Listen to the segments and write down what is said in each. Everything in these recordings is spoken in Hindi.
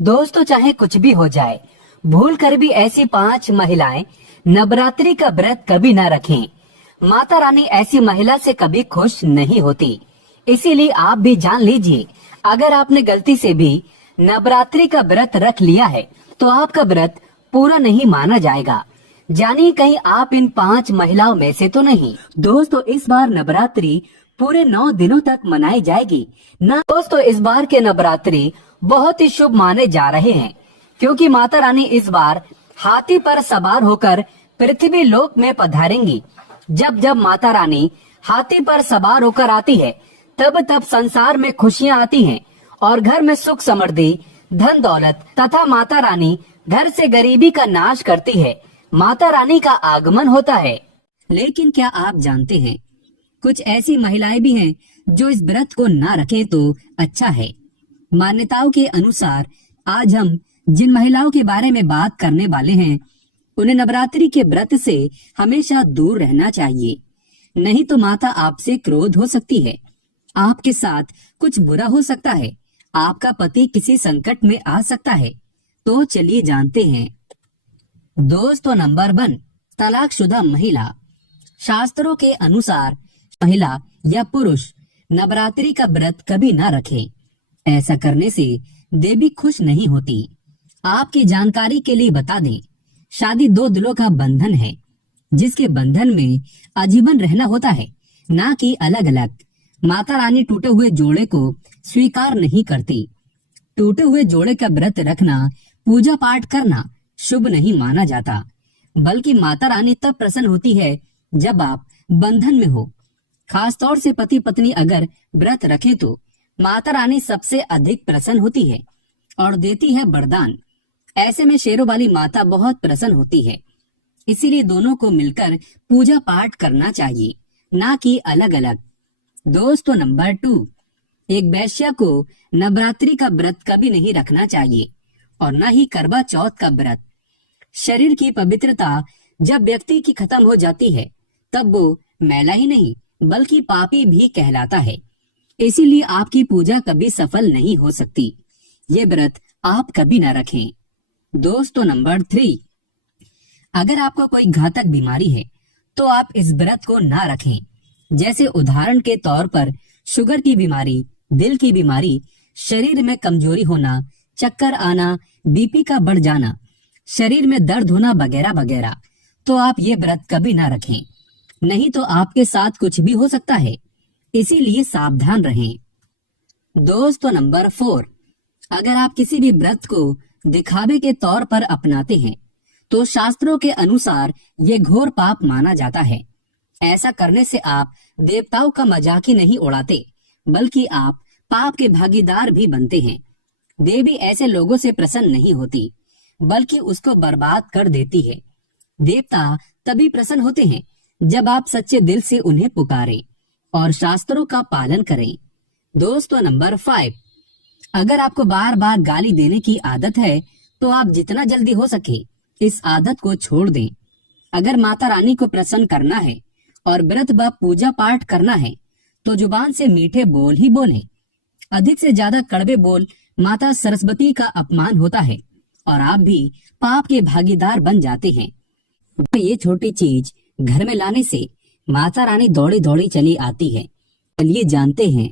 दोस्तों, चाहे कुछ भी हो जाए, भूल कर भी ऐसी 5 महिलाएं नवरात्रि का व्रत कभी न रखें। माता रानी ऐसी महिला से कभी खुश नहीं होती। इसीलिए आप भी जान लीजिए, अगर आपने गलती से भी नवरात्रि का व्रत रख लिया है तो आपका व्रत पूरा नहीं माना जाएगा। जानिए कहीं आप इन 5 महिलाओं में से तो नहीं। दोस्तों, इस बार नवरात्रि पूरे 9 दिनों तक मनाई जाएगी ना। दोस्तों, इस बार के नवरात्रि बहुत ही शुभ माने जा रहे हैं, क्योंकि माता रानी इस बार हाथी पर सवार होकर पृथ्वी लोक में पधारेंगी। जब जब माता रानी हाथी पर सवार होकर आती है, तब तब संसार में खुशियां आती हैं और घर में सुख समृद्धि, धन दौलत तथा माता रानी घर से गरीबी का नाश करती है। माता रानी का आगमन होता है। लेकिन क्या आप जानते हैं, कुछ ऐसी महिलाएं भी हैं जो इस व्रत को ना रखें तो अच्छा है। मान्यताओं के अनुसार आज हम जिन महिलाओं के बारे में बात करने वाले हैं, उन्हें नवरात्रि के व्रत से हमेशा दूर रहना चाहिए। नहीं तो माता आपसे क्रोध हो सकती है, आपके साथ कुछ बुरा हो सकता है, आपका पति किसी संकट में आ सकता है। तो चलिए जानते हैं। दोस्तों, नंबर 1, तलाकशुदा महिला। शास्त्रों के अनुसार महिला या पुरुष नवरात्रि का व्रत कभी ना रखे। ऐसा करने से देवी खुश नहीं होती। आपकी जानकारी के लिए बता दें, शादी 2 दिलों का बंधन है, जिसके बंधन में आजीवन रहना होता है, ना कि अलग अलग। माता रानी टूटे हुए जोड़े को स्वीकार नहीं करती। टूटे हुए जोड़े का व्रत रखना, पूजा पाठ करना शुभ नहीं माना जाता, बल्कि माता रानी तब प्रसन्न होती है जब आप बंधन में हो। खास तौर से पति पत्नी अगर व्रत रखें तो माता रानी सबसे अधिक प्रसन्न होती है और देती है वरदान। ऐसे में शेरों वाली माता बहुत प्रसन्न होती है। इसीलिए दोनों को मिलकर पूजा पाठ करना चाहिए, ना कि अलग अलग। दोस्तों, नंबर 2, एक वैश्या को नवरात्रि का व्रत कभी नहीं रखना चाहिए और न ही करवा चौथ का व्रत। शरीर की पवित्रता जब व्यक्ति की खत्म हो जाती है, तब वो मैला ही नहीं बल्कि पापी भी कहलाता है। इसीलिए आपकी पूजा कभी सफल नहीं हो सकती। ये व्रत आप कभी न रखें। दोस्तों, नंबर 3, अगर आपको कोई घातक बीमारी है तो आप इस व्रत को ना रखें। जैसे उदाहरण के तौर पर शुगर की बीमारी, दिल की बीमारी, शरीर में कमजोरी होना, चक्कर आना, बीपी का बढ़ जाना, शरीर में दर्द होना वगैरह वगैरह, तो आप ये व्रत कभी ना रखें। नहीं तो आपके साथ कुछ भी हो सकता है। इसीलिए सावधान रहें। दोस्तों, नंबर 4, अगर आप किसी भी व्रत को दिखावे के तौर पर अपनाते हैं तो शास्त्रों के अनुसार ये घोर पाप माना जाता है। ऐसा करने से आप देवताओं का मजाक ही नहीं उड़ाते, बल्कि आप पाप के भागीदार भी बनते हैं। देवी ऐसे लोगों से प्रसन्न नहीं होती, बल्कि उसको बर्बाद कर देती है। देवता तभी प्रसन्न होते हैं जब आप सच्चे दिल से उन्हें पुकारें और शास्त्रों का पालन करें। दोस्तों, नंबर 5, अगर आपको बार बार गाली देने की आदत है तो आप जितना जल्दी हो सके इस आदत को छोड़ दें। अगर माता रानी को प्रसन्न करना है और व्रत व पूजा पाठ करना है तो जुबान से मीठे बोल ही बोलें। अधिक से ज्यादा कड़वे बोल माता सरस्वती का अपमान होता है और आप भी पाप के भागीदार बन जाते हैं। ये छोटी चीज घर में लाने से माता रानी दौड़ी दौड़ी चली आती है। चलिए जानते हैं।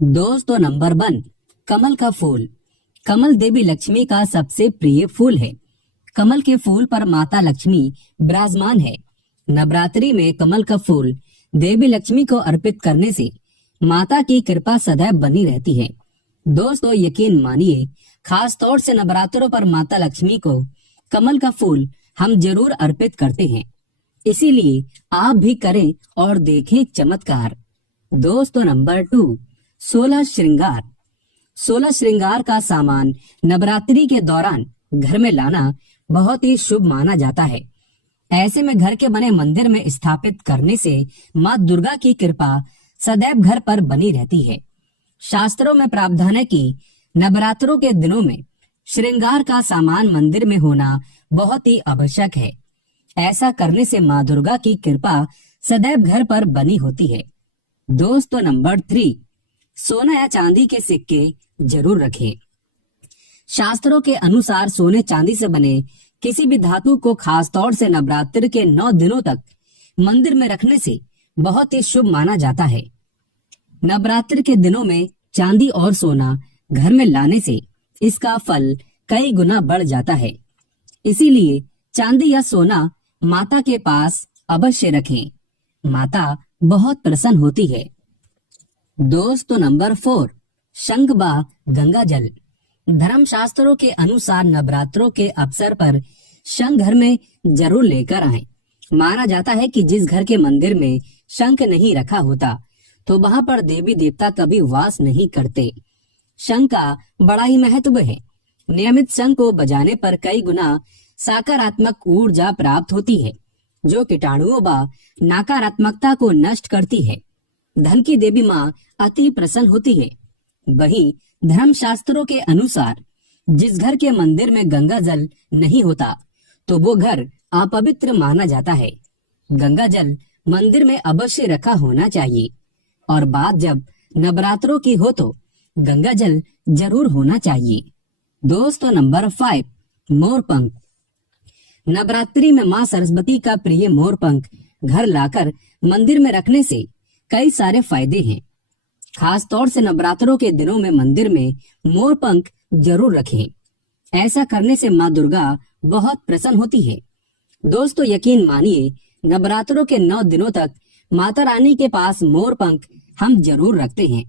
दोस्तों, नंबर 1, कमल का फूल। कमल देवी लक्ष्मी का सबसे प्रिय फूल है। कमल के फूल पर माता लक्ष्मी विराजमान है। नवरात्रि में कमल का फूल देवी लक्ष्मी को अर्पित करने से माता की कृपा सदैव बनी रहती है। दोस्तों, यकीन मानिए, खास तौर से नवरात्रों पर माता लक्ष्मी को कमल का फूल हम जरूर अर्पित करते हैं। इसीलिए आप भी करें और देखें चमत्कार। दोस्तों, नंबर 2, 16 श्रृंगार। 16 श्रृंगार का सामान नवरात्रि के दौरान घर में लाना बहुत ही शुभ माना जाता है। ऐसे में घर के बने मंदिर में स्थापित करने से माँ दुर्गा की कृपा सदैव घर पर बनी रहती है। शास्त्रों में प्रावधान है कि नवरात्रों के दिनों में श्रृंगार का सामान मंदिर में होना बहुत ही आवश्यक है। ऐसा करने से माँ दुर्गा की कृपा सदैव घर पर बनी होती है। दोस्तों, नंबर 3, सोना या चांदी के सिक्के जरूर रखें। शास्त्रों के अनुसार सोने चांदी से बने किसी भी धातु को खास तौर से नवरात्रि के 9 दिनों तक मंदिर में रखने से बहुत ही शुभ माना जाता है। नवरात्रि के दिनों में चांदी और सोना घर में लाने से इसका फल कई गुना बढ़ जाता है। इसीलिए चांदी या सोना माता के पास अवश्य रखें। माता बहुत प्रसन्न होती है। दोस्तों नंबर 4, शंख व गंगा जल। धर्मशास्त्रों के अनुसार नवरात्रों के अवसर पर शंख घर में जरूर लेकर आएं। माना जाता है कि जिस घर के मंदिर में शंख नहीं रखा होता तो वहां पर देवी देवता कभी वास नहीं करते। शंख का बड़ा ही महत्व है। नियमित शंख को बजाने पर कई गुना सकारात्मक ऊर्जा प्राप्त होती है, जो कीटाणुओं व नकारात्मकता को नष्ट करती है। धन की देवी माँ अति प्रसन्न होती है। वहीं धर्मशास्त्रों के अनुसार जिस घर के मंदिर में गंगा जल नहीं होता तो वो घर अपवित्र माना जाता है। गंगा जल मंदिर में अवश्य रखा होना चाहिए और बात जब नवरात्रों की हो तो गंगा जल जरूर होना चाहिए। दोस्तों नंबर 5, मोरपंख। नवरात्रि में माँ सरस्वती का प्रिय मोरपंख घर लाकर मंदिर में रखने से कई सारे फायदे हैं। खास तौर से नवरात्रों के दिनों में मंदिर में मोरपंख जरूर रखें। ऐसा करने से माँ दुर्गा बहुत प्रसन्न होती है। दोस्तों यकीन मानिए, नवरात्रों के 9 दिनों तक माता रानी के पास मोरपंख हम जरूर रखते हैं।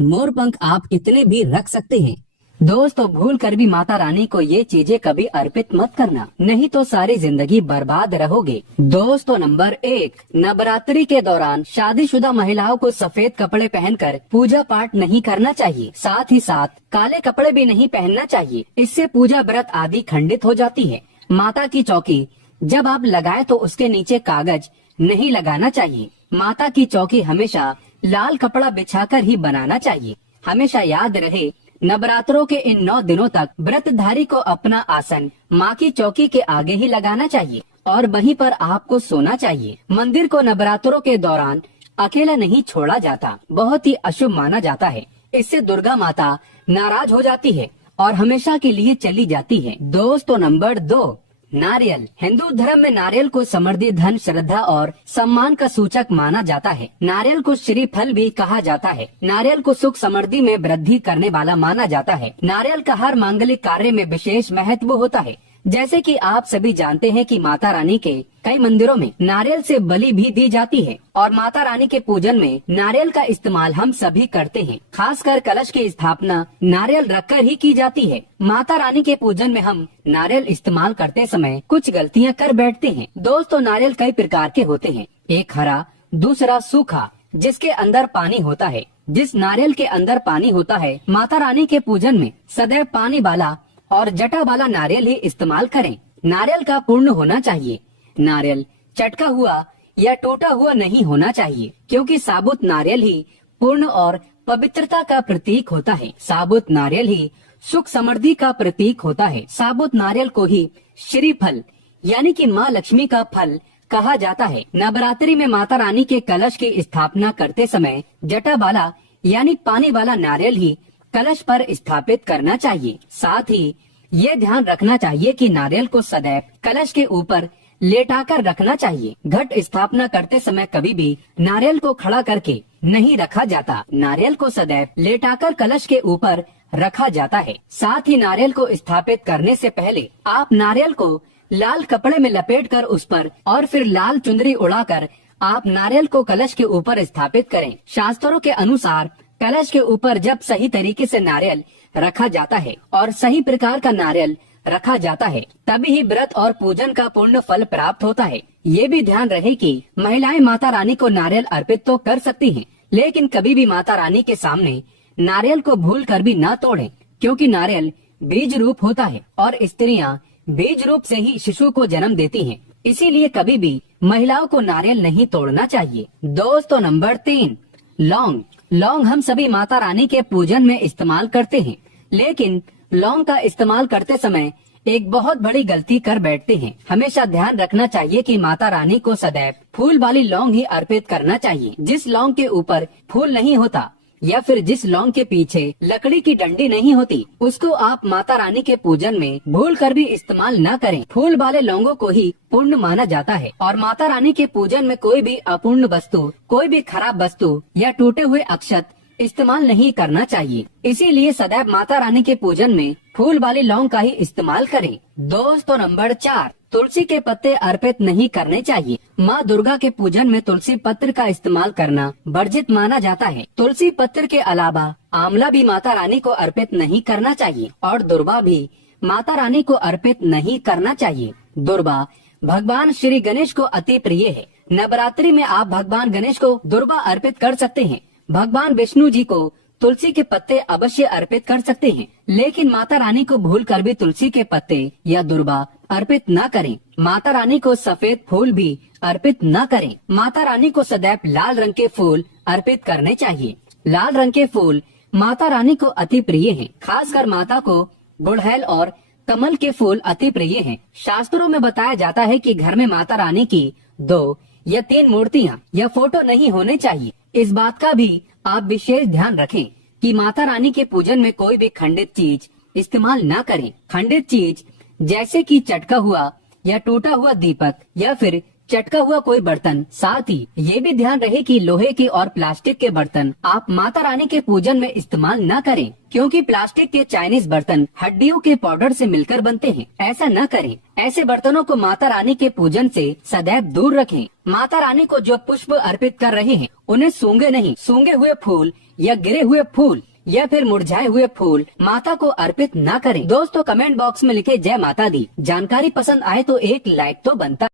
मोरपंख आप कितने भी रख सकते हैं। दोस्तों भूल कर भी माता रानी को ये चीजें कभी अर्पित मत करना, नहीं तो सारी जिंदगी बर्बाद रहोगे। दोस्तों नंबर 1, नवरात्रि के दौरान शादीशुदा महिलाओं को सफेद कपड़े पहनकर पूजा पाठ नहीं करना चाहिए। साथ ही साथ काले कपड़े भी नहीं पहनना चाहिए। इससे पूजा व्रत आदि खंडित हो जाती है। माता की चौकी जब आप लगाए तो उसके नीचे कागज नहीं लगाना चाहिए। माता की चौकी हमेशा लाल कपड़ा बिछाकर ही बनाना चाहिए। हमेशा याद रहे, नवरात्रों के इन 9 दिनों तक व्रतधारी को अपना आसन माँ की चौकी के आगे ही लगाना चाहिए और वहीं पर आपको सोना चाहिए। मंदिर को नवरात्रों के दौरान अकेला नहीं छोड़ा जाता, बहुत ही अशुभ माना जाता है। इससे दुर्गा माता नाराज हो जाती है और हमेशा के लिए चली जाती है। दोस्तों नंबर 2, नारियल। हिंदू धर्म में नारियल को समृद्धि, धन, श्रद्धा और सम्मान का सूचक माना जाता है। नारियल को श्री फल भी कहा जाता है। नारियल को सुख समृद्धि में वृद्धि करने वाला माना जाता है। नारियल का हर मांगलिक कार्य में विशेष महत्व होता है। जैसे कि आप सभी जानते हैं कि माता रानी के कई मंदिरों में नारियल से बलि भी दी जाती है और माता रानी के पूजन में नारियल का इस्तेमाल हम सभी करते हैं। खासकर कलश की स्थापना नारियल रखकर ही की जाती है। माता रानी के पूजन में हम नारियल इस्तेमाल करते समय कुछ गलतियां कर बैठते हैं। दोस्तों नारियल कई प्रकार के होते हैं। एक हरा, दूसरा सूखा, जिसके अंदर पानी होता है। जिस नारियल के अंदर पानी होता है, माता रानी के पूजन में सदैव पानी वाला और जटा वाला नारियल ही इस्तेमाल करें। नारियल का पूर्ण होना चाहिए। नारियल चटका हुआ या टूटा हुआ नहीं होना चाहिए, क्योंकि साबुत नारियल ही पूर्ण और पवित्रता का प्रतीक होता है। साबुत नारियल ही सुख समृद्धि का प्रतीक होता है। साबुत नारियल को ही श्री फल यानी कि माँ लक्ष्मी का फल कहा जाता है। नवरात्रि में माता रानी के कलश की स्थापना करते समय जटा वाला यानी पानी वाला नारियल ही कलश पर स्थापित करना चाहिए। साथ ही ये ध्यान रखना चाहिए कि नारियल को सदैव कलश के ऊपर लेटाकर रखना चाहिए। घट स्थापना करते समय कभी भी नारियल को खड़ा करके नहीं रखा जाता। नारियल को सदैव लेटाकर कलश के ऊपर रखा जाता है। साथ ही नारियल को स्थापित करने से पहले आप नारियल को लाल कपड़े में लपेटकर उस पर और फिर लाल चुनरी उड़ाकर आप नारियल को कलश के ऊपर स्थापित करें। शास्त्रों के अनुसार कलश के ऊपर जब सही तरीके से नारियल रखा जाता है और सही प्रकार का नारियल रखा जाता है, तभी ही व्रत और पूजन का पूर्ण फल प्राप्त होता है। ये भी ध्यान रहे कि महिलाएं माता रानी को नारियल अर्पित तो कर सकती हैं, लेकिन कभी भी माता रानी के सामने नारियल को भूल कर भी न तोड़ें, क्योंकि नारियल बीज रूप होता है और स्त्रियां बीज रूप से ही शिशु को जन्म देती हैं। इसीलिए कभी भी महिलाओं को नारियल नहीं तोड़ना चाहिए। दोस्तों नंबर 3, लौंग। लौंग हम सभी माता रानी के पूजन में इस्तेमाल करते हैं, लेकिन लौंग का इस्तेमाल करते समय एक बहुत बड़ी गलती कर बैठते हैं। हमेशा ध्यान रखना चाहिए कि माता रानी को सदैव फूल वाली लौंग ही अर्पित करना चाहिए। जिस लौंग के ऊपर फूल नहीं होता या फिर जिस लौंग के पीछे लकड़ी की डंडी नहीं होती, उसको आप माता रानी के पूजन में भूल कर भी इस्तेमाल न करें। फूल वाले लौंगों को ही पुण्य माना जाता है और माता रानी के पूजन में कोई भी अपूर्ण वस्तु, कोई भी खराब वस्तु या टूटे हुए अक्षत इस्तेमाल नहीं करना चाहिए। इसीलिए सदैव माता रानी के पूजन में फूल वाले लौंग का ही इस्तेमाल करें। दोस्तों, नंबर 4, तुलसी के पत्ते अर्पित नहीं करने चाहिए। माँ दुर्गा के पूजन में तुलसी पत्र का इस्तेमाल करना वर्जित माना जाता है। तुलसी पत्र के अलावा आंवला भी माता रानी को अर्पित नहीं करना चाहिए और दुर्वा भी माता रानी को अर्पित नहीं करना चाहिए। दुर्वा भगवान श्री गणेश को अति प्रिय है। नवरात्रि में आप भगवान गणेश को दुर्वा अर्पित कर सकते हैं। भगवान विष्णु जी को तुलसी के पत्ते अवश्य अर्पित कर सकते हैं, लेकिन माता रानी को भूल कर भी तुलसी के पत्ते या दुर्वा अर्पित न करें। माता रानी को सफेद फूल भी अर्पित न करें। माता रानी को सदैव लाल रंग के फूल अर्पित करने चाहिए। लाल रंग के फूल माता रानी को अति प्रिय हैं। खासकर माता को गुड़हल और कमल के फूल अति प्रिय हैं। शास्त्रों में बताया जाता है कि घर में माता रानी की 2 या 3 मूर्तियाँ या फोटो नहीं होने चाहिए। इस बात का भी आप विशेष ध्यान रखें कि माता रानी के पूजन में कोई भी खंडित चीज इस्तेमाल न करें। खंडित चीज जैसे कि चटका हुआ या टूटा हुआ दीपक या फिर चटका हुआ कोई बर्तन। साथ ही ये भी ध्यान रहे कि लोहे के और प्लास्टिक के बर्तन आप माता रानी के पूजन में इस्तेमाल न करें, क्योंकि प्लास्टिक के चाइनीज बर्तन हड्डियों के पाउडर से मिलकर बनते हैं। ऐसा न करें। ऐसे बर्तनों को माता रानी के पूजन से सदैव दूर रखें। माता रानी को जो पुष्प अर्पित कर रहे हैं उन्हें सूंघे नहीं। सूंघे हुए फूल या गिरे हुए फूल या फिर मुरझाए हुए फूल माता को अर्पित न करें। दोस्तों, कमेंट बॉक्स में लिखे जय माता दी। जानकारी पसंद आए तो एक लाइक तो बनता